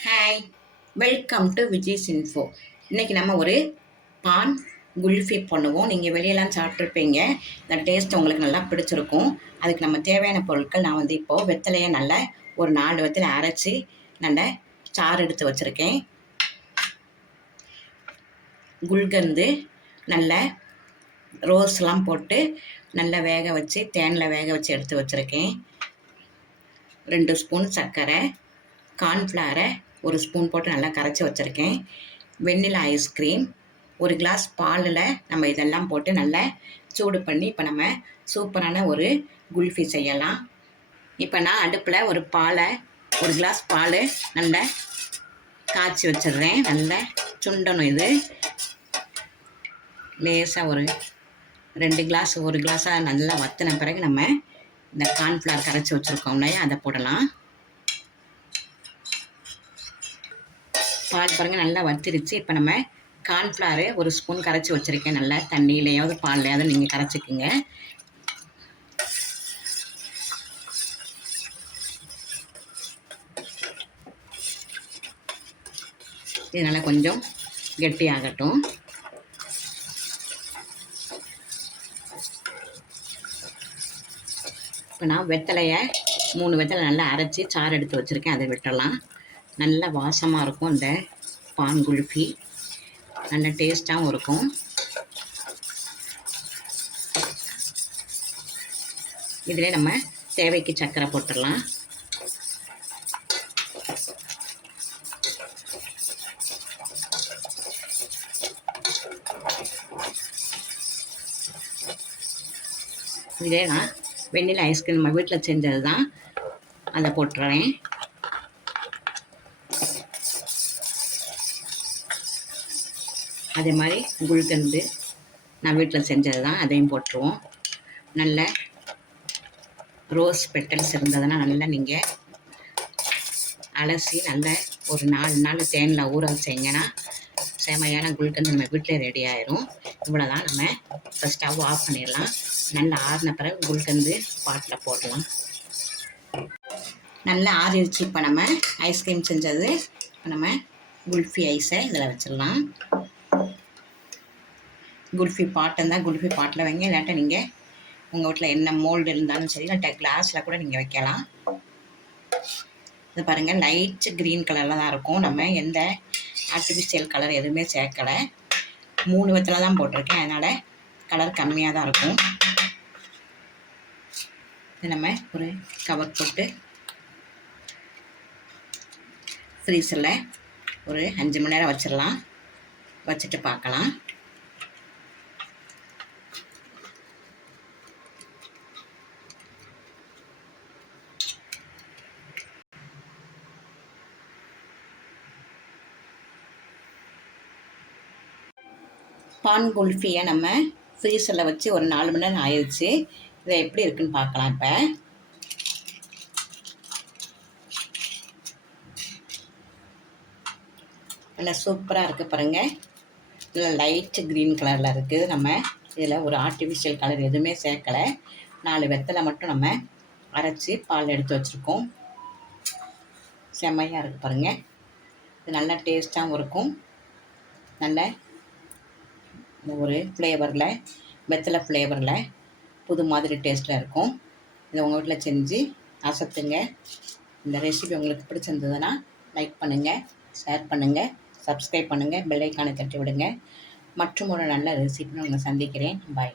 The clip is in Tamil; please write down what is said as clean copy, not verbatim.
Hi, welcome to Vijay's info. இன்றைக்கி நம்ம ஒரு பான் குல்ஃபி பண்ணுவோம். நீங்கள் வெளியெல்லாம் சாப்பிட்ருப்பீங்க. இந்த டேஸ்ட் உங்களுக்கு நல்லா பிடிச்சிருக்கும். அதுக்கு நம்ம தேவையான பொருட்கள் நான் இப்போது வெத்தலையை நல்லா ஒரு 4 வெத்தலை அரைச்சி நல்லா சாறு எடுத்து வச்சுருக்கேன். குல்கந்து நல்ல ரோஸ்லாம் போட்டு நல்லா வேக வச்சு தேனில் வேக வச்சு எடுத்து வச்சுருக்கேன். 2 ஸ்பூன் சர்க்கரை, கார்ன்ஃப்ளவரை 1 ஸ்பூன் போட்டு நல்லா கரைச்சி வச்சுருக்கேன். வெண்ணிலா ஐஸ்கிரீம், 1 கிளாஸ் பாலில் நம்ம இதெல்லாம் போட்டு நல்லா சூடு பண்ணி இப்போ நம்ம சூப்பரான ஒரு குல்ஃபி செய்யலாம். இப்போ நான் அடுப்பில் ஒரு கிளாஸ் பால் நல்லா காய்ச்சி வச்சிடுறேன். நல்லா சுண்டணும். இது லேசாக ஒரு 2 கிளாஸ் 1 கிளாஸாக நல்லா வற்றின பிறகு நம்ம இந்த கார்ன்ஃப்ளவர் கரைச்சி வச்சுருக்கோம் இல்லையா, அதை போடலாம். பால் பாருங்கள் நல்லா வத்திருச்சு. இப்போ நம்ம கார்ன்ஃப்ளவரு 1 ஸ்பூன் கரைச்சி வச்சுருக்கேன். நல்லா தண்ணியிலையாவது பால்லையாவது நீங்கள் கரைச்சிக்குங்க. இது நல்லா கொஞ்சம் கெட்டியாகட்டும். இப்போ நான் வெத்தலையை 3 வெத்தலை நல்லா அரைச்சி சாறு எடுத்து வச்சுருக்கேன். அதை விட்டுடலாம். நல்ல வாசமாக இருக்கும். இந்த பான் குல்ஃபி நல்ல டேஸ்ட்டாகவும் இருக்கும். இதில் நம்ம தேவைக்கு சர்க்கரை போட்டுடலாம். இதே நான் வெண்ணிலா ஐஸ்கிரீம் நம்ம வீட்டில் செஞ்சது தான், அதை போட்டுறேன். அதே மாதிரி குல்கந்து நான் வீட்டில் செஞ்சது தான், அதையும் போட்டுருவோம். நல்ல ரோஸ் பெட்டல்ஸ் இருந்ததுன்னா நல்லா நீங்கள் அலசி நல்ல ஒரு 4 நாள் தேனில் ஊற வச்சிங்கன்னா செமையான குல்கந்து நம்ம வீட்டிலே ரெடி ஆயிரும். இவ்வளோ தான். நம்ம இப்போ ஸ்டவ் ஆஃப் பண்ணிடலாம். நல்லா ஆறின பிறகு குல்கந்து பாட்டில் போடலாம். நல்லா ஆறிடுச்சு. இப்போ நம்ம ஐஸ்கிரீம் செஞ்சது. இப்போ நம்ம குல்ஃபி ஐஸை இதில் வச்சிடலாம். குல்ஃபி பாட்டு இருந்தால் குல்ஃபி பாட்டில் வைங்க. இல்லாட்ட நீங்கள் உங்கள் வீட்டில் என்ன மோல்டு இருந்தாலும் சரி, இல்லாட்ட கிளாஸில் கூட நீங்கள் வைக்கலாம். இது பாருங்கள், லைட் க்ரீன் கலரில் தான் இருக்கும். நம்ம எந்த ஆர்டிஃபிஷியல் கலர் எதுவுமே சேர்க்கலை. 3 வெத்தலை தான் போட்டிருக்கேன். அதனால் கலர் கம்மியாக தான் இருக்கும். இது நம்ம ஒரு கவர் போட்டு ஃப்ரீசரில் ஒரு 5 மணி நேரம் வச்சிடலாம். வச்சுட்டு பார்க்கலாம். பான் குல்ஃபியை நம்ம ஃப்ரீசரில் வச்சு ஒரு 4 மணி நேரம் ஆயிடுச்சு. இதை எப்படி இருக்குன்னு பார்க்கலாம். இப்போ நல்லா சூப்பராக இருக்குது பாருங்கள். நல்லா லைட் க்ரீன் கலரில் இருக்குது. நம்ம இதில் ஒரு ஆர்டிஃபிஷியல் கலர் எதுவுமே சேர்க்கலை. 4 வெத்தலை மட்டும் நம்ம அரைச்சி பால் எடுத்து வச்சுருக்கோம். செம்மையாக இருக்குது பாருங்கள். இது நல்லா டேஸ்ட்டாகவும் இருக்கும். நல்ல ஒரு ஃப்ளேவரில், வெத்தலை ஃப்ளேவரில் புது மாதிரி டேஸ்ட்டில் இருக்கும். இதை உங்கள் வீட்டில் செஞ்சு அசத்துங்க. இந்த ரெசிபி உங்களுக்கு பிடிச்சிருந்ததுன்னா லைக் பண்ணுங்கள், ஷேர் பண்ணுங்கள், சப்ஸ்கிரைப் பண்ணுங்கள், பெல் ஐக்கானை தட்டி விடுங்க. மற்றும் ஒரு நல்ல ரெசிபி உங்களை சந்திக்கிறேன். பாய்.